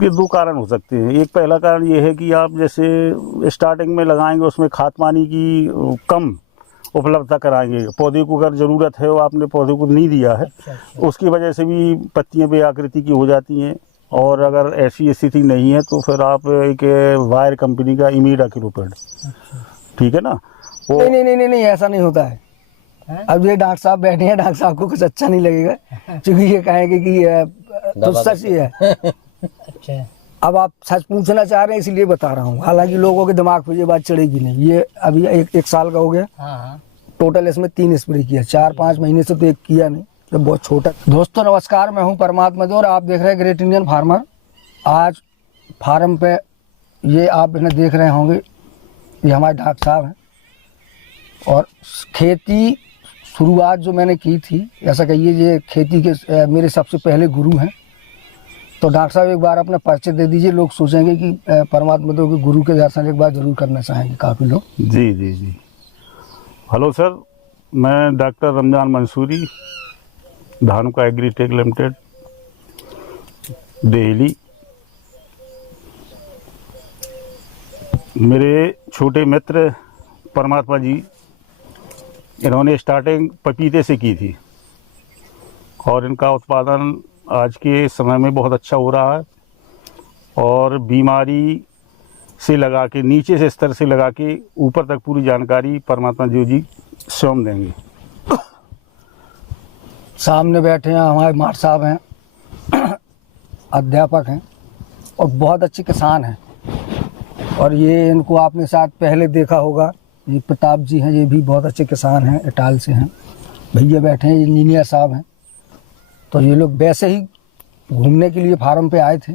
इसके दो कारण हो सकते हैं। एक पहला कारण ये है कि आप जैसे स्टार्टिंग में लगाएंगे उसमें खाद पानी की कम उपलब्धता कराएंगे। पौधे को अगर ज़रूरत है और आपने पौधे को नहीं दिया है, उसकी वजह से भी पत्तियां बेआकृति की हो जाती हैं। और अगर ऐसी स्थिति नहीं है तो फिर आप एक वायर कंपनी का इमीडाक्लोपिड, ठीक है ना, वो नहीं ऐसा नहीं होता है। अब ये डॉक्टर साहब बैठे हैं, डॉक्टर साहब को कुछ अच्छा नहीं लगेगा क्योंकि ये कहेंगे कि तो सच ही है। अच्छा, अब आप सच पूछना चाह रहे हैं इसलिए बता रहा हूँ, हालांकि लोगों के दिमाग पे ये बात चढ़ेगी नहीं। ये अभी एक साल का हो गया, हाँ। टोटल इसमें 3 स्प्रे किया, 4-5 महीने से तो एक किया नहीं, तो बहुत छोटा। दोस्तों नमस्कार, मैं हूँ परमात्मा और आप देख रहे हैं ग्रेट इंडियन फार्मर। आज फार्म पे ये आप इन्हें देख रहे होंगे, ये हमारे डॉक्टर साहब हैं। और खेती शुरुआत जो मैंने की थी, ऐसा कहिए ये खेती के मेरे सबसे पहले गुरु हैं। तो डॉक्टर साहब एक बार अपना परिचय दे दीजिए, लोग सोचेंगे कि परमात्मा तो के गुरु के दर्शन एक बार जरूर करना चाहेंगे काफ़ी लोग। जी जी जी। हेलो सर, मैं doctor Ramzan Mansuri, Dhanuka agritech limited, Delhi. मेरे छोटे मित्र परमात्मा जी, इन्होंने स्टार्टिंग पपीते से की थी और इनका उत्पादन आज के समय में बहुत अच्छा हो रहा है। और बीमारी से लगा के, नीचे से स्तर से लगा के ऊपर तक पूरी जानकारी परमात्मा जी स्वयं देंगे। सामने बैठे हैं हमारे मार साहब हैं, अध्यापक हैं और बहुत अच्छे किसान हैं। और ये इनको आपने शायद पहले देखा होगा, ये प्रताप जी हैं, ये भी बहुत अच्छे किसान हैं, इटाल से हैं। भैया बैठे हैं, इंजीनियर साहब हैं। तो ये लोग वैसे ही घूमने के लिए फार्म पे आए थे,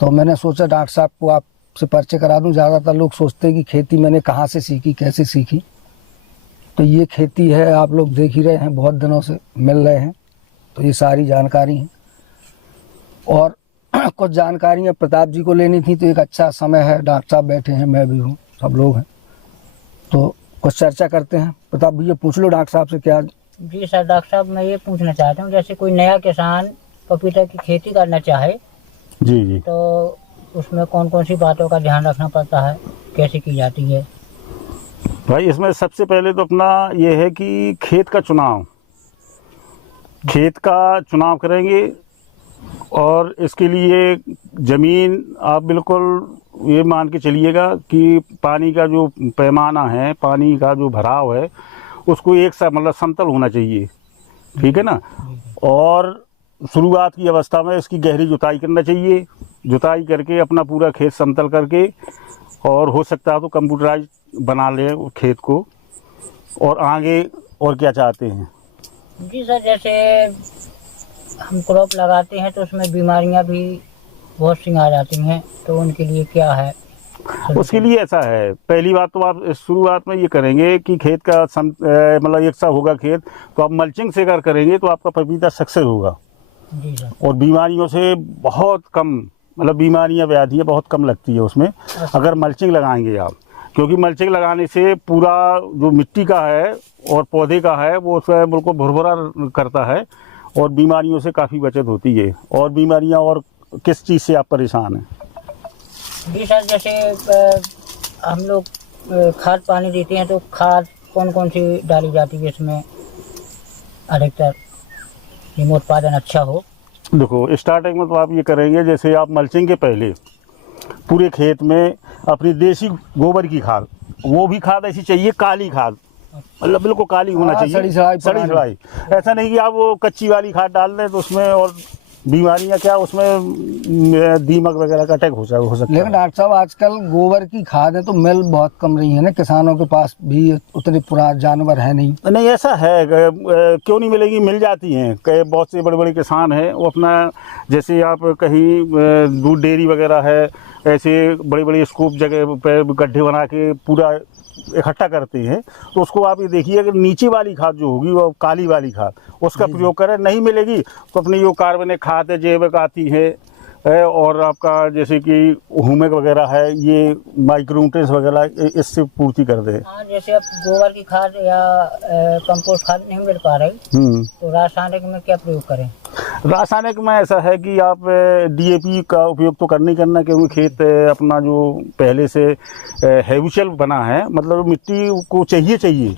तो मैंने सोचा डॉक्टर साहब को आपसे परिचय करा दूं। ज़्यादातर लोग सोचते हैं कि खेती मैंने कहाँ से सीखी, कैसे सीखी। तो ये खेती है, आप लोग देख ही रहे हैं, बहुत दिनों से मिल रहे हैं, तो ये सारी जानकारी है। और कुछ जानकारियाँ प्रताप जी को लेनी थी, तो एक अच्छा समय है, डॉक्टर साहब बैठे हैं, मैं भी हूँ, सब लोग हैं, तो कुछ चर्चा करते हैं। प्रताप भैया पूछ लो डॉक्टर साहब से क्या। जी सर, डॉक्टर साहब मैं ये पूछना चाहता हूँ, जैसे कोई नया किसान पपीता की खेती करना चाहे जी जी। तो उसमें कौन कौन सी बातों का ध्यान रखना पड़ता है, कैसे की जाती है? भाई इसमें सबसे पहले तो अपना ये है कि खेत का चुनाव करेंगे। और इसके लिए ज़मीन आप बिल्कुल ये मान के चलिएगा कि पानी का जो पैमाना है, पानी का जो भराव है, उसको एक सा मतलब समतल होना चाहिए, ठीक है ना। और शुरुआत की अवस्था में इसकी गहरी जुताई करना चाहिए। जुताई करके अपना पूरा खेत समतल करके, और हो सकता है तो कंप्यूटराइज बना लें खेत को। और आगे और क्या चाहते हैं? जी सर, जैसे हम क्रॉप लगाते हैं तो उसमें बीमारियां भी बहुत सी आ जाती हैं, तो उनके लिए क्या है? उसके लिए ऐसा है, पहली बात तो आप शुरुआत में ये करेंगे कि खेत का मतलब एक सा होगा खेत, तो आप मल्चिंग से अगर करेंगे तो आपका पपीता सक्सेस होगा। जी सर। और बीमारियों से बहुत कम, मतलब बीमारियां व्याधियां बहुत कम लगती है उसमें अगर मल्चिंग लगाएंगे आप। क्योंकि मल्चिंग लगाने से पूरा जो मिट्टी का है और पौधे का है वो उसमें बिल्कुल भुरभुरा करता है और बीमारियों से काफ़ी बचत होती है। और बीमारियां और किस चीज़ से आप परेशान हैं? जी सर, जैसे हम लोग खाद पानी देते हैं तो खाद कौन कौन सी डाली जाती है इसमें अधिकतर, जिसमें उत्पादन अच्छा हो? देखो स्टार्टिंग में तो आप ये करेंगे, जैसे आप मल्चिंग के पहले पूरे खेत में अपनी देसी गोबर की खाद, वो भी खाद ऐसी चाहिए काली खाद, मतलब बिल्कुल काली होना चाहिए, सड़ी सड़ाई। ऐसा नहीं कि आप वो कच्ची वाली खाद डाल दें तो उसमें और बीमारियां क्या, उसमें दीमक वगैरह का अटैक हो सकता है। लेकिन डॉक्टर साहब आजकल गोबर की खाद है तो मिल बहुत कम रही है ना, किसानों के पास भी उतने पुराने जानवर है नहीं। नहीं ऐसा है, क्यों नहीं मिलेगी, मिल जाती हैं। कई बहुत से बड़े बड़े किसान हैं, वो अपना जैसे आप कहीं दूध डेयरी वगैरह है, ऐसे बड़े बड़े स्कूप जगह पे गड्ढे बना के पूरा इकट्ठा करते हैं। तो उसको आप ये देखिए कि नीचे वाली खाद जो होगी वो काली वाली खाद, उसका प्रयोग करें। नहीं मिलेगी तो अपनी जो कार्बनिक खाद है, जैविक आती है, और आपका जैसे कि ह्यूमिक वगैरह है, ये माइक्रोन्यूट्रिएंट्स वगैरह इससे पूर्ति कर दे। हाँ, जैसे अब गोबर की खाद या कंपोस्ट खाद नहीं मिल पा रही, तो रासायनिक में क्या प्रयोग करें? रासायनिक में ऐसा है कि आप डीएपी का उपयोग तो करना ही करना, क्योंकि खेत अपना जो पहले से हैबिचुअल बना है, मतलब मिट्टी को चाहिए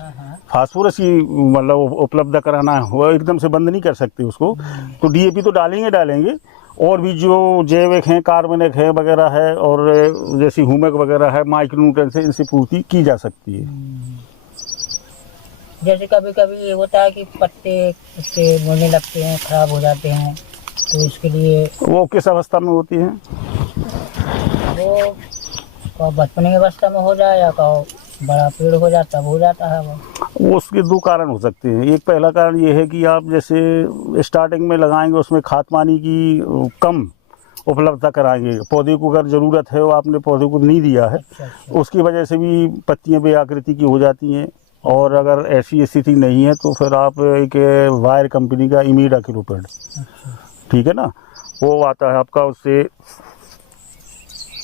फास्फोरस ही मतलब उपलब्ध कराना हो, एकदम से बंद नहीं कर सकते उसको, तो डीएपी तो डालेंगे और भी जो जैविक हैं, कार्बनिक है वगैरह है, और जैसी ह्यूमिक वगैरह है, माइक्रोन्यूट्रिएंट्स से इनसे पूर्ति की जा सकती है। जैसे कभी कभी ये होता है कि पत्ते उसके मुड़ने लगते हैं, खराब हो जाते हैं, तो इसके लिए वो किस अवस्था में होती है? वो कहो बचपन की अवस्था में हो जाए या कहो बड़ा पेड़ हो जाता तब हो जाता है वो। उसके दो कारण हो सकते हैं। एक पहला कारण ये है कि आप जैसे स्टार्टिंग में लगाएंगे, उसमें खाद पानी की कम उपलब्धता कराएंगे, पौधे को अगर ज़रूरत है वो आपने पौधे को नहीं दिया है, अच्छा। उसकी वजह से भी पत्तियां बेआकृति की हो जाती हैं। और अगर ऐसी स्थिति नहीं है तो फिर आप एक वायर कंपनी का इमिडाक्लोप्रिड, ठीक है ना, वो आता है आपका, उससे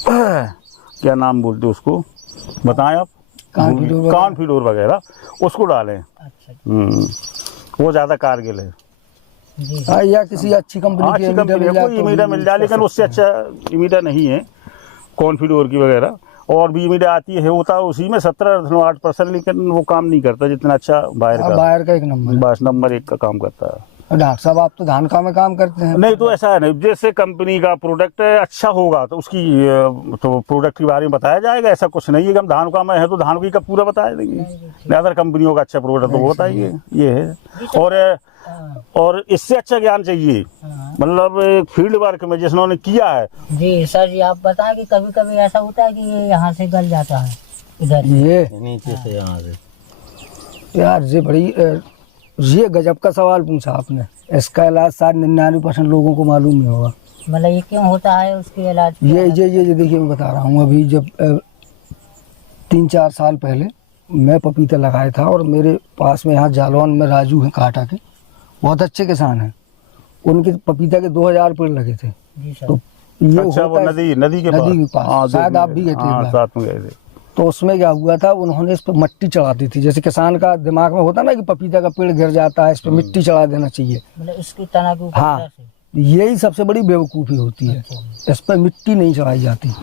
क्या नाम बोलते उसको बताएं आप? कॉर्नफिडोर वगैरह, उसको डालें। अच्छा। वो ज़्यादा कारगर है। जी हाँ, या किसी अच्छी कंपनी की कोई इमीडा मिल जाए, लेकिन उससे अच्छा इमीडा नहीं है कॉर्नफिडोर की वगैरह। और भी इमीडा आती है, होता है उसी में 17-8%, लेकिन वो काम नहीं करता जितना अच्छा बायर का एक नंबर, बस नंबर 1 का काम करता है। डॉक्टर साहब आप तो धान का में काम करते हैं। नहीं तो ऐसा है नहीं, जैसे कंपनी का प्रोडक्ट अच्छा होगा तो उसकी तो प्रोडक्ट के बारे में बताया जाएगा, ऐसा कुछ नहीं है कि हम धान का में है तो धान का पूरा बताया देंगे। अदर कंपनियों का अच्छा प्रोडक्ट तो वो बताइए, ये है। और इससे अच्छा ज्ञान चाहिए, मतलब फील्ड वर्क में जिन्होंने किया है। जी सर जी, आप बताएं कि कभी कभी ऐसा होता है कि ये यहाँ से गल जाता है, इधर ये नीचे से यहाँ से। यार ये गजब का सवाल पूछा आपने। इसका इलाज 99% लोगों को मालूम नहीं होगा। मतलब ये क्यों होता है, उसके इलाज ये देखिए, मैं बता रहा हूँ। अभी जब 3-4 साल पहले मैं पपीता लगाया था, और मेरे पास में यहाँ जालौन में राजू हैं काटा के, बहुत अच्छे किसान हैं, उनके पपीता के 2000 पेड़ लगे थे। जी सर। तो ये अच्छा, वो नदी के पास शायद आप भी गए थे, साथ में गए थे। तो उसमें क्या हुआ था, उन्होंने इस पर मिट्टी चढ़ा दी थी। जैसे किसान का दिमाग में होता ना कि पपीता का पेड़ गिर जाता है, इस पर मिट्टी चढ़ा देना चाहिए। मतलब इसकी तना के ऊपर हाँ, यही सबसे बड़ी बेवकूफ़ी होती है। इस पर मिट्टी नहीं चढ़ाई जाती।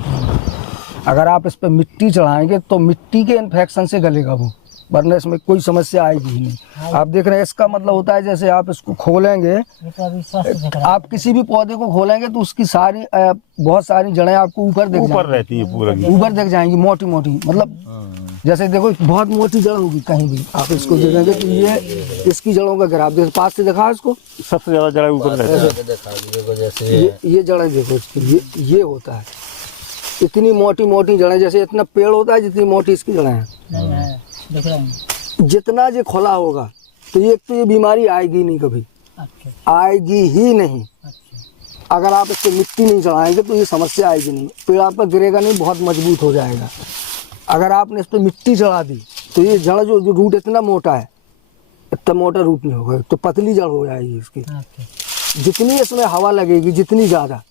अगर आप इस पर मिट्टी चढ़ाएंगे तो मिट्टी के इन्फेक्शन से गलेगा वो, वरना इसमें कोई समस्या आएगी ही नहीं। आप देख रहे हैं, इसका मतलब होता है जैसे आप इसको खोलेंगे, आप किसी भी पौधे को खोलेंगे तो उसकी सारी बहुत सारी जड़ें आपको ऊपर रहती है, पूरा ऊपर दिख जाएंगी, मोटी मोटी। मतलब जैसे देखो बहुत मोटी जड़ होगी कहीं भी, आप इसको देखेंगे तो ये इसकी जड़ों का ग्राफ देखो, पास से दिखा इसको, सबसे ज्यादा जड़ें ऊपर रहती है। ये जड़ें देखो इसकी, ये होता है इतनी मोटी मोटी जड़ें, जैसे इतना पेड़ होता है जितनी मोटी इसकी जड़ें हैं। जितना ये खुला होगा तो एक तो ये बीमारी आएगी नहीं, कभी आएगी ही नहीं। अगर आप इस पर मिट्टी नहीं चढ़ाएंगे तो ये समस्या आएगी नहीं, पेड़ आप पर गिरेगा नहीं, बहुत मजबूत हो जाएगा। अगर आपने इस पर मिट्टी चढ़ा दी तो ये जड़ जो रूट इतना मोटा है, इतना मोटा रूट नहीं होगा, तो पतली जड़ हो जाएगी इसकी। जितनी इसमें हवा लगेगी जितनी ज़्यादा,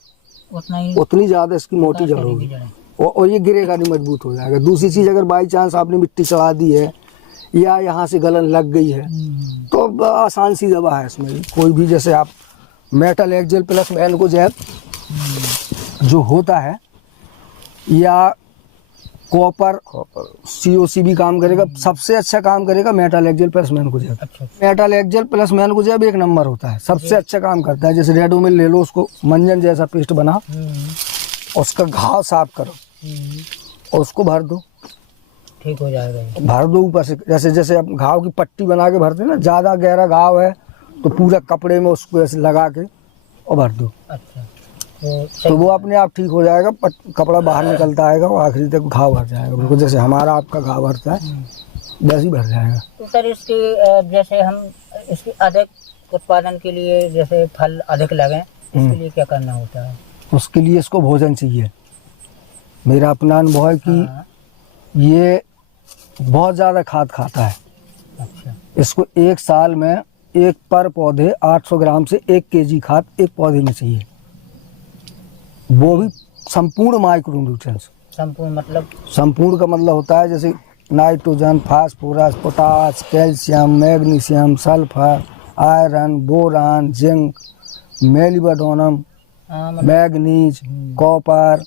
उतनी ज़्यादा इसकी मोटी जड़ होगी, और ये गिरेगा नहीं, मजबूत हो जाएगा। दूसरी चीज़, अगर बाई चांस आपने मिट्टी चढ़ा दी है या यहाँ से गलन लग गई है तो आसान सी दवा है इसमें। कोई भी, जैसे आप मेटल एक्जेल प्लस मैनकोजेब जो होता है, या कॉपर COC भी काम करेगा, सबसे अच्छा काम करेगा metal एक्जेल plus mancozeb. Metal एक्जेल plus mancozeb एक नंबर होता है, सबसे अच्छा काम करता है। जैसे रेडोमिल ले लो, उसको मंजन जैसा पेस्ट बना, उसका घाव साफ करो और उसको भर दो, ठीक हो जाएगा। भर दो ऊपर से, जैसे जैसे आप घाव की पट्टी बना के भरते हैं ना, ज़्यादा गहरा घाव है तो पूरा कपड़े में उसको ऐसे लगा के और भर दो। अच्छा, तो वो अपने आप ठीक हो जाएगा, कपड़ा बाहर निकलता आएगा और आखिरी तक घाव भर जाएगा, बिल्कुल जैसे हमारा आपका घाव भरता है वैसे ही भर जाएगा। तो सर इसकी जैसे हम इसकी अधिक उत्पादन के लिए, जैसे फल अधिक लगें, इसके लिए क्या करना होता है? उसके लिए इसको भोजन चाहिए। मेरा अपना अनुभव है कि ये बहुत ज़्यादा खाद खाता है। अच्छा। इसको एक साल में एक पर पौधे 800 ग्राम से 1 kg खाद एक पौधे में चाहिए। वो भी संपूर्ण माइक्रो न्यूट्रिएंट्स। संपूर्ण मतलब? संपूर्ण का मतलब होता है जैसे nitrogen, phosphorus, potash, calcium, magnesium, sulphur, iron, boron, zinc, molybdenum, मतलब मैग्नीज, कॉपर,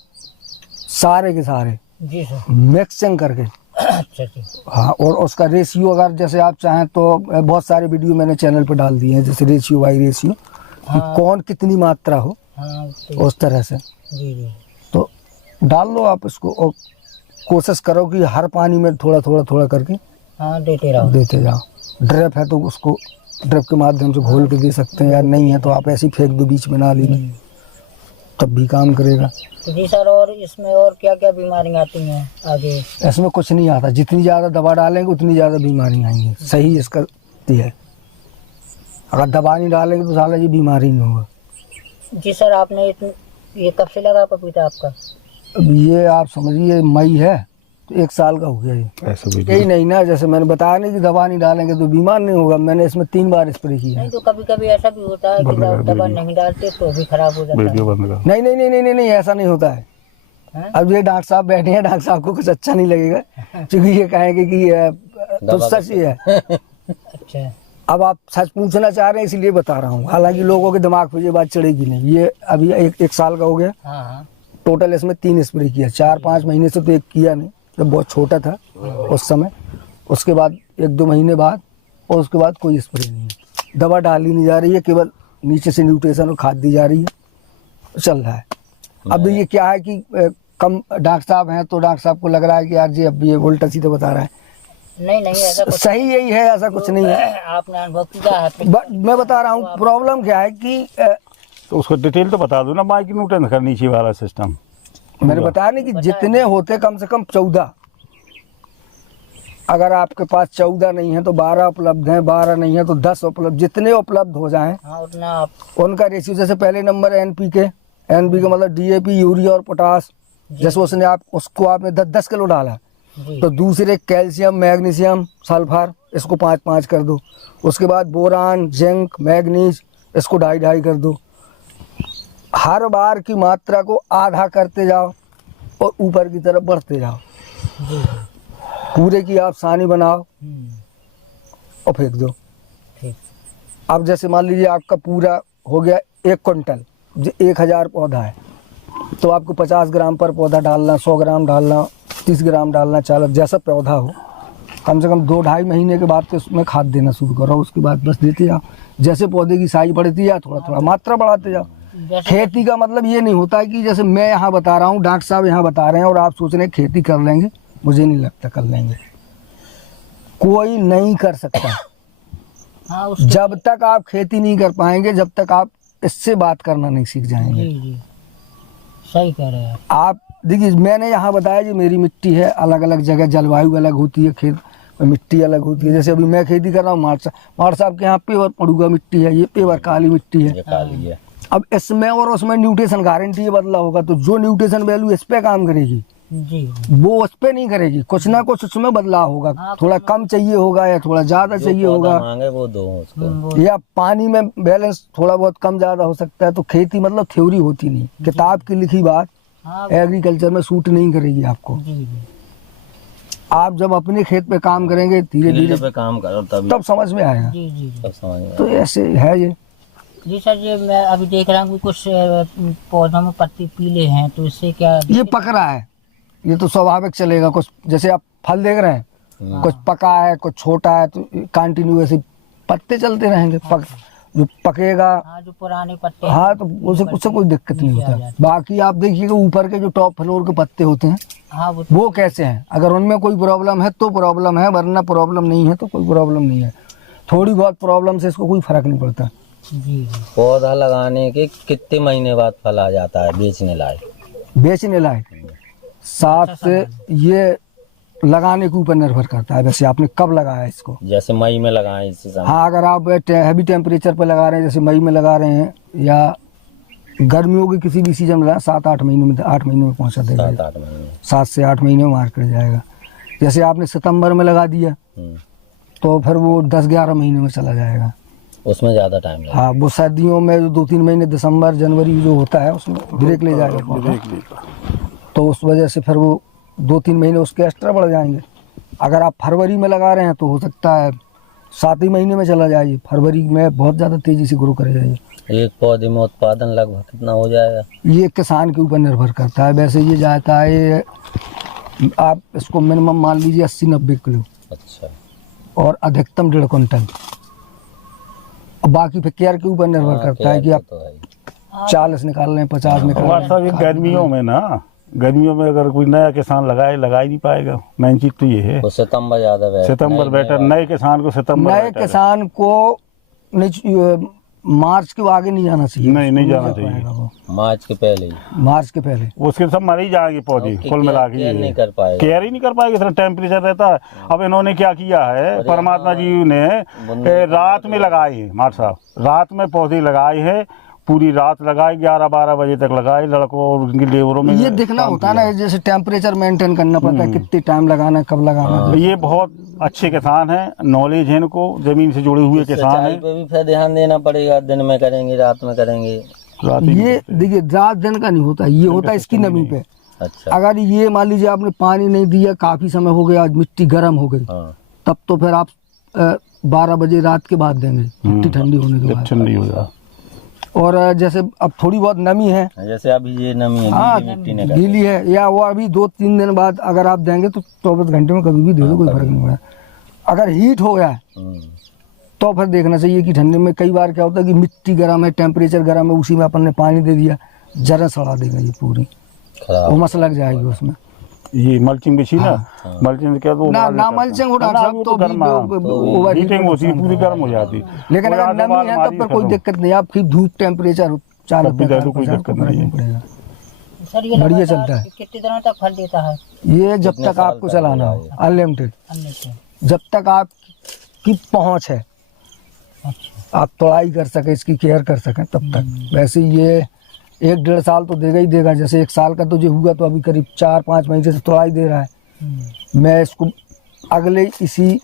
सारे के सारे जी सर। मिक्सिंग करके। अच्छा जी। हाँ, और उसका रेशियो अगर जैसे आप चाहें तो बहुत सारे वीडियो मैंने चैनल पे डाल दिए हैं, जैसे रेशियो बाई रेशियो, कि कौन कितनी मात्रा हो हाँ तो उस तरह से। जी जी। तो डाल लो आप इसको और कोशिश करो कि हर पानी में थोड़ा थोड़ा थोड़ा करके हाँ देते रहो। देते जाओ। ड्रिप है तो उसको ड्रिप के माध्यम से घोल के दे सकते हैं, या नहीं है तो आप ऐसे ही फेंक दो बीच में नाली में, तब भी काम करेगा। तो जी सर, और इसमें और क्या क्या बीमारियां आती हैं आगे? इसमें कुछ नहीं आता, जितनी ज़्यादा दवा डालेंगे उतनी ज़्यादा बीमारियाँ आएंगी। सही इसका ये है, अगर दवा नहीं डालेंगे तो साला ये बीमारी नहीं होगा। जी सर, आपने ये कब से लगा पपीता आपका? अब ये आप समझिए मई है तो 1 साल का हो गया ये। ऐसा भी यही नहीं ना, जैसे मैंने बताया नहीं कि दवा नहीं डालेंगे तो बीमार नहीं होगा। मैंने इसमें 3 बार स्प्रे किया है। नहीं तो कभी कभी ऐसा भी होता है कि दवा नहीं डालते तो भी खराब हो जाता है। वीडियो बंद कर। नहीं नहीं नहीं नहीं नहीं, नहीं ऐसा नहीं होता है। हैं? अब ये डॉक्टर साहब बैठे हैं, डॉक्टर साहब को कुछ अच्छा नहीं लगेगा क्योंकि ये कहेंगे कि तो सच ही है। अच्छा। अब आप सच पूछना चाह रहे हैं इसलिए बता रहा हूँ, हालांकि लोगों के दिमाग पे ये बात चढ़ेगी नहीं। ये अभी एक साल का हो गया। हाँ हाँ। टोटल इसमें 3 स्प्रे किया। 4-5 महीने से तो एक किया नहीं, जब बहुत छोटा था उस समय। उसके बाद 1-2 महीने बाद, और उसके बाद कोई स्प्रे नहीं है। दवा डाली नहीं जा रही है, केवल नीचे से न्यूट्रिशन और खाद दी जा रही है, चल रहा है। अब ये क्या है कि कम डॉक्टर साहब हैं तो डॉक्टर साहब को लग रहा है कि यार जी अब ये उल्टा सीधा बता रहा है। नहीं नहीं, ऐसा कुछ सही यही है, ऐसा कुछ नहीं है। आपने अनुभव किया है? मैं बता रहा हूँ प्रॉब्लम क्या है कि तो उसको डिटेल तो बता दो ना, माइक्रो न्यूट्रिएंट्स का नीचे वाला सिस्टम। मैंने बताया नहीं कि जितने होते कम से कम 14। अगर आपके पास 14 नहीं है तो 12 उपलब्ध हैं, 12 नहीं है तो 10 उपलब्ध, जितने उपलब्ध हो जाएं हाँ उतना आप। उनका रेशियो। जैसे पहले नंबर NPK मतलब DAP, यूरिया और पोटास। जैसे उसने उसको आपने 10-10 किलो डाला, जी। तो दूसरे कैल्शियम, मैग्नीशियम, सल्फर इसको 5-5 कर दो। उसके बाद बोरान, जिंक, मैग्नीज इसको 2.5 कर दो। हर बार की मात्रा को आधा करते जाओ और ऊपर की तरफ बढ़ते जाओ। जी। पूरे की आप सानी बनाओ और फेंक दो। ठीक। अब जैसे मान लीजिए आपका पूरा हो गया 1 क्विंटल, जो 1000 पौधा है, तो आपको 50 ग्राम पर पौधा डालना, 100 ग्राम डालना, 30 ग्राम डालना, 40, जैसा पौधा हो। कम से कम 2-2.5 महीने के बाद तो उसमें खाद देना शुरू करो। उसके बाद बस देते जाओ, जैसे पौधे की साइज बढ़ती है थोड़ा थोड़ा मात्रा बढ़ाते जाओ। खेती का मतलब ये नहीं होता है कि जैसे मैं यहाँ बता रहा हूँ, डॉक्टर साहब यहाँ बता रहे हैं और आप सोच रहे हैं खेती कर लेंगे। मुझे नहीं लगता कर लेंगे, कोई नहीं कर सकता। हाँ जब तक आप खेती नहीं कर पाएंगे, जब तक आप इससे बात करना नहीं सीख जाएंगे। जी जी, सही कह रहे हैं आप देखिए, मैंने यहाँ बताया जी मेरी मिट्टी है, अलग अलग जगह जलवायु अलग होती है, खेत में मिट्टी अलग होती है। जैसे अभी मैं खेती कर रहा हूँ मार साहब के यहाँ पेवर पड़ूगा मिट्टी है, ये पेवर काली मिट्टी है। काली है। अब इसमें और उसमें न्यूट्रिशन गारंटी बदला होगा, तो जो न्यूट्रिशन वैल्यू इस पे काम करेगी जी। वो उस पे नहीं करेगी। कुछ ना कुछ उसमें बदलाव होगा, हाँ, थोड़ा कम चाहिए होगा या थोड़ा ज्यादा चाहिए होगा, मांगे वो दो उसको। या पानी में बैलेंस थोड़ा बहुत कम ज्यादा हो सकता है। तो खेती मतलब थ्योरी होती नहीं, किताब की लिखी बात हाँ एग्रीकल्चर में सूट नहीं करेगी आपको। जी जी। आप जब अपने खेत पे काम करेंगे धीरे धीरे पे काम करो तब समझ में आएगा। जी जी तब समझ में तो ऐसे है ये। जी सर, ये मैं अभी देख रहा हूँ कि कुछ पौधों में पत्ते पीले हैं, तो इससे क्या? ये पक रहा है, ये तो स्वाभाविक चलेगा। कुछ जैसे आप फल देख रहे हैं, कुछ पका है कुछ छोटा है, तो कंटिन्यू ऐसे पत्ते चलते रहेंगे। जो पकेगा, हाँ जो पुराने पत्ते हाँ, तो उससे कोई दिक्कत नहीं होता। बाकी आप देखिएगा ऊपर के जो टॉप फ्लोर के पत्ते होते हैं हाँ वो कैसे हैं। अगर उनमें कोई प्रॉब्लम है तो प्रॉब्लम है, वरना प्रॉब्लम नहीं है तो कोई प्रॉब्लम नहीं है। थोड़ी बहुत प्रॉब्लम से इसको कोई फर्क नहीं पड़ता। जी जी। पौधा लगाने के कितने महीने बाद फल आ जाता है बेचने लायक? बेचने लायक 7 से, ये लगाने के ऊपर निर्भर करता है। वैसे आपने कब लगाया इसको? जैसे मई में लगाएं इस समय। हाँ, अगर आप हैवी टेम्परेचर पर लगा रहे हैं, जैसे मई में लगा रहे हैं, या गर्मियों के किसी भी सीजन में, 7-8 महीने में, 8 महीने में पहुंचा देगा। 7-8 महीने 7 से 8 महीने में मार्केट जाएगा। जैसे आपने सितंबर में लगा दिया तो फिर वो 10-11 महीने में चला जाएगा। उसमें ज्यादा टाइम लगेगा। हाँ, वो सर्दियों में जो 2-3 महीने दिसंबर जनवरी जो होता है उसमें ब्रेक ले जाएगा पौधा। देख लीजिए। तो उस वजह से फिर वो 2-3 महीने उसके एक्स्ट्रा बढ़ जाएंगे। अगर आप फरवरी में लगा रहे हैं तो हो सकता है 7 ही महीने में चला जाए। फरवरी में बहुत ज़्यादा तेज़ी से ग्रो करेगा ये। एक पौधे में उत्पादन लगभग कितना हो जाएगा? ये किसान के ऊपर निर्भर करता है। वैसे ये जाता है, आप इसको मिनिमम मान लीजिए 80-90 किलो अच्छा। और अधिकतम 1.5 कुंटल। और बाकी फिर केयर के ऊपर निर्भर करता है कि आप तो है ही। 40 निकाल रहे हैं, 50 निकाल रहे और सब ये गर्मियों में ना, गर्मियों में अगर कोई नया किसान लगा ही नहीं पाएगा। मेन चीज तो ये है। तो सितंबर ज्यादा बेहतर। सितंबर बेटर, नए किसान को सितंबर नए बेटर है। किसान को मार्च के आगे नहीं जाना चाहिए। नहीं जाना जा चाहिए। पाएगा वो। मार्च के पहले ही मार्च के पहले उसके सब मर ही जाएंगे पौधे उसकी कुल मिला के। केयर नहीं कर पाएगा। केयर ही नहीं कर पाएगा, इतना टेम्परेचर रहता है। अब इन्होंने क्या किया है, परमात्मा जी ने रात में लगाए हैं। मार साहब रात में पौधे लगाए हैं, पूरी रात लगाए, 11-12 बजे तक लगाए। लड़कों और उनकी लेबरों में ये देखना होता है ना, जैसे टेम्परेचर मेंटेन करना पड़ता है, कितने टाइम लगाना है, कब लगाना है। ये बहुत अच्छे किसान हैं, नॉलेज है इनको, जमीन से जुड़े हुए किसान सिंचाई हैं। पे भी फिर ध्यान देना पड़ेगा। दिन में करेंगे, रात में करेंगे। रात ही ये देखिए रात दिन का नहीं होता, ये होता है इसकी नमी पे। अच्छा। अगर ये मान लीजिए आपने पानी नहीं दिया, काफी समय हो गया, आज मिट्टी गर्म हो गई, हाँ। तब तो फिर आप 12 बजे रात के बाद देंगे, मिट्टी ठंडी होने के जब बाद। ठंडी हो जाए। और जैसे अब थोड़ी बहुत नमी है, जैसे अभी ये नमी है, हाँ गीली मिट्टी ने कर गीली है, या वो अभी 2-3 दिन बाद अगर आप देंगे तो 24 घंटे में कभी भी दे दो, कोई फर्क नहीं पड़ा। अगर हीट हो गया तो फिर देखना चाहिए कि ठंडे में कई बार क्या होता है कि मिट्टी गर्म है, टेम्परेचर गर्म है, उसी में अपन ने पानी दे दिया, जरा सड़ा देगा ये पूरी, खराब। उमस लग जाएगी उसमें। ये मल्चिंग बिछी ना, मल्चिंग क्या तो ना मल्चिंग हो डॉक्टर साहब, तो ओवर हीटिंग होती है, पूरी गर्म हो जाती। लेकिन अगर नमी है तब पर कोई दिक्कत नहीं, आपकी धूप टेम्परेचर 40 तब भी दे दो, कोई दिक्कत नहीं है। पड़ेगा। सर ये बढ़िया लगातार चलता है। कितने दिनों तक फल देता है? ये जब तक आपको चलाना हो, अनलिमिटेड, अन्य से? जब तक आपकी पहुंच है, अच्छा। आप तोड़ाई कर सके, इसकी केयर कर सकें, तब तक। वैसे ये 1-1.5 साल तो देगा ही देगा। जैसे 1 साल का तो जो हुआ, तो अभी करीब 4-5 महीने से तोड़ाई दे रहा है। मैं इसको अगले इसी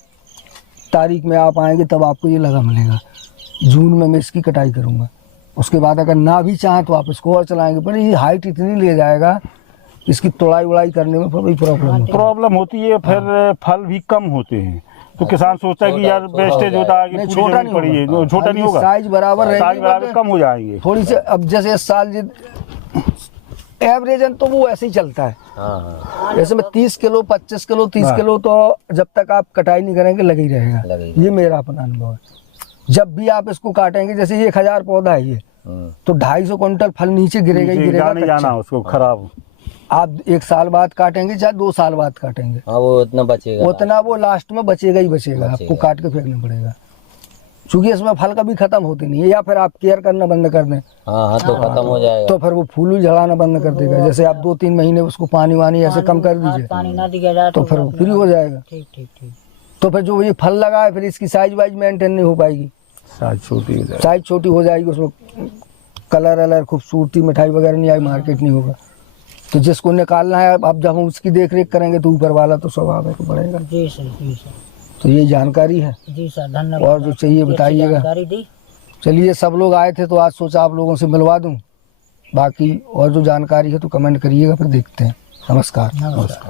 तारीख में आप आएंगे तब आपको ये लगा मिलेगा। जून में मैं इसकी कटाई करूँगा। उसके बाद अगर ना भी चाहें तो आप इसको और चलाएंगे, पर ये हाइट इतनी ले जाएगा, इसकी तोड़ाई उड़ाई करने में थोड़ी प्रॉब्लम होती है। फिर फल भी कम होते हैं, तो किसान सोचता है कि यार वेस्टेज होता है कि पूरी छोटा जमीन पड़ी है, नहीं छोटा नहीं होगा, साइज बराबर साइज रहेगी, बराबर कम हो जाएंगे। थोड़ी सी। अब जैसे इस साल एवरेजन तो वो ऐसे ही चलता है। हाँ। जैसे में 30 किलो 25 किलो 30 किलो तो जब तक आप कटाई नहीं करेंगे लगे ही रहेगा। लगेगा। ये मेरा अपना अनुभव है। जब भी आप इसको काटेंगे, जैसे ये 1000 पौधा है ये, तो 250 क्विंटल फल नीचे गिरेगा ही गिरेगा। नहीं जाना उसको खराब। आप 1 साल बाद काटेंगे चाहे 2 साल बाद काटेंगे, हाँ, वो उतना बचेगा। उतना वो लास्ट में बचेगा ही बचेगा। आपको काट के फेंकना पड़ेगा, क्योंकि इसमें फल कभी खत्म होते नहीं है। या फिर आप केयर करना बंद कर दें हाँ, तो खत्म हो जाएगा। तो फिर वो फूल भी झड़ाना बंद कर देगा। जैसे आप 2-3 महीने उसको पानी वानी ऐसे कम कर दीजिए, पानी ना दिया जाए तो फिर वो फ्री हो जाएगा। ठीक ठीक ठीक। तो फिर जो ये फल लगा है, फिर इसकी साइज वाइज मेंटेन नहीं हो पाएगी, साइज छोटी हो जाए। साइज छोटी हो जाएगी, उसमें कलर अलर खूबसूरती मिठाई वगैरह नहीं आई, मार्केट नहीं होगा। तो जिसको निकालना है, अब जब हम उसकी देख रेख करेंगे तो ऊपर वाला तो स्वाभाविक बढ़ेगा। जी सर, जी सर, तो ये जानकारी है। जी सर, धन्यवाद। और जो चाहिए अच्छी बताइएगा। जानकारी दी। चलिए, सब लोग आए थे तो आज सोचा आप लोगों से मिलवा दूं। बाकी और जो जानकारी है तो कमेंट करिएगा, फिर देखते हैं। नमस्कार। नमस्कार।